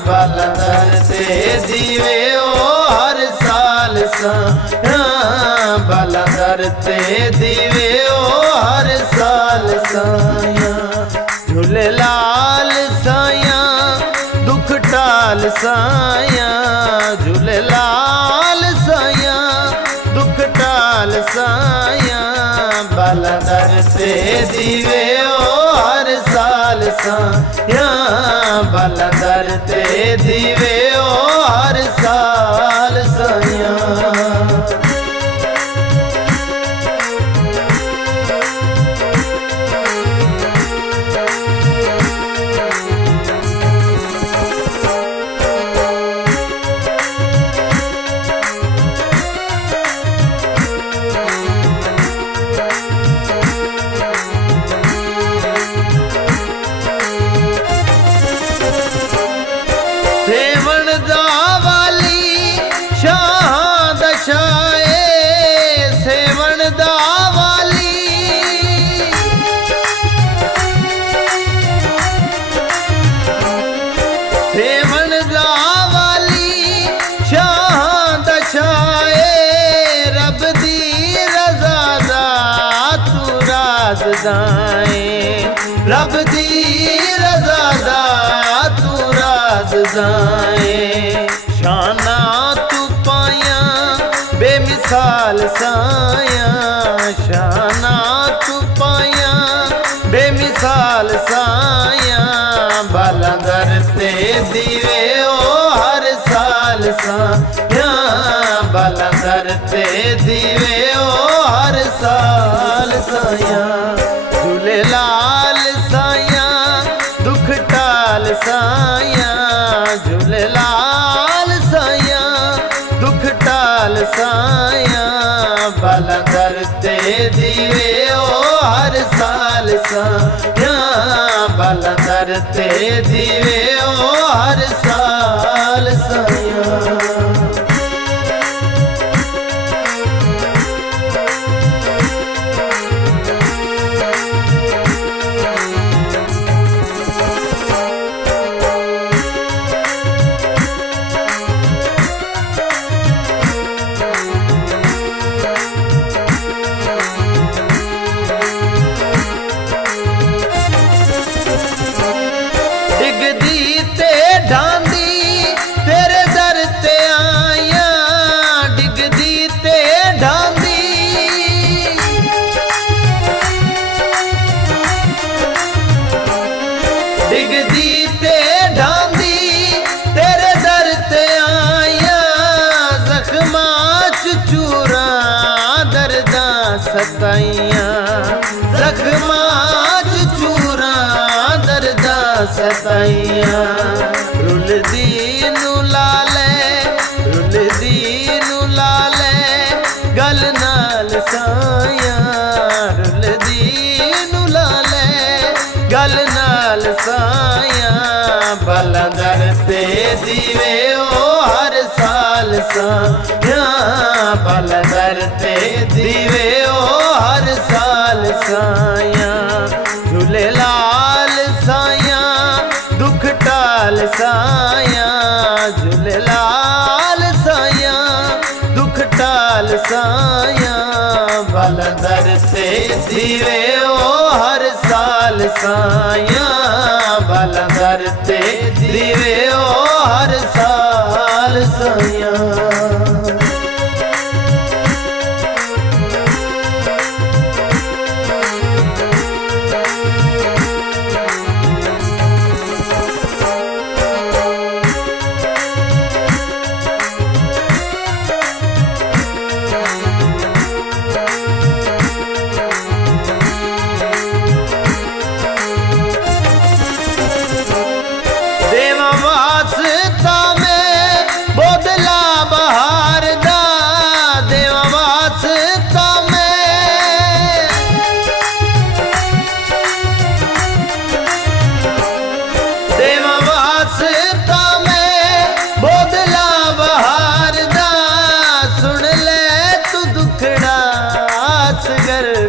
बलंदर ते दीवे ओ हर साल साया बलंदर ते दीवे ओ हर साल साया झूलेलाल साया दुख टाल साया झूलेलाल साया दुख टाल साया बलंदर ते दीवे ओ हर साल साया बलंदर ते दीवे ओ हर साल साया रब दी रज़ा दा तू राज़ जाए शाना तू पाया बेमिसाल साया शाना तू पाया बेमिसाल साया बलंदर ते दीवे ओ हर साल साया बलंदर ते दीवे ओ हर साल साया झूलेलाल साया दुख टाल साया झूलेलाल साया दुख टाल साया बलंदर ते दीवे ओ हर साल साया बलंदर ते दीवे ओ हर साल साया जख्मा चूरा दर्दा सताइया रुल दीनू लाले गल नाल साया रुल दीनू लाले गल नाल साया बलंदर ते दीवे ओ हर साल साया बलंदर ते दीवे ओ हर साल साया झूलेलाल साया दुख टाल साया झूलेलाल साया दुख टाल साया बलंदर ते दीवे ओ हर साल साया बलंदर ते दीवे ओ हर साल साया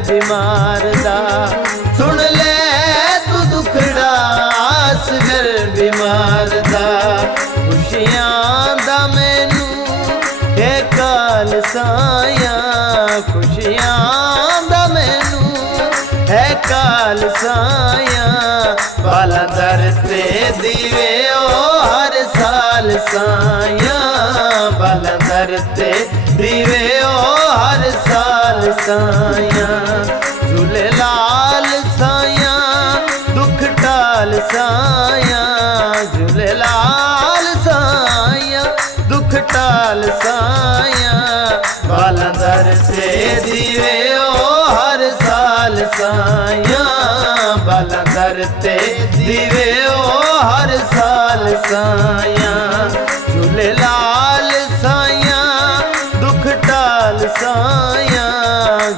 बीमार दा सुन ले तू दुखड़ा असगर बीमार दा खुशियां दा मैनू है काल साया, खुशियां दा मैनू है काल साया। बाला दर ते दीवे ओ हर साल साया, बाला दर ते दीवे ओ हर साल साया। झूले लाल साया दुख टाल साया, झूले लाल साया दुख टाल साया। बाला दर ते दीवे ओ हर साल साया, बाला दर ते दीवे ओ हर साल साया। झूले लाल साया दुख टाल साया,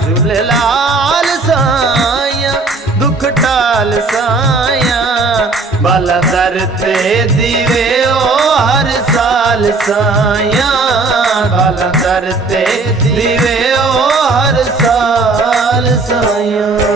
झूले लाल साया दुख टाल साया। बाला दर ते दीवे ओ हर साल साया, बाला दर ते दीवे ओ हर साल साया।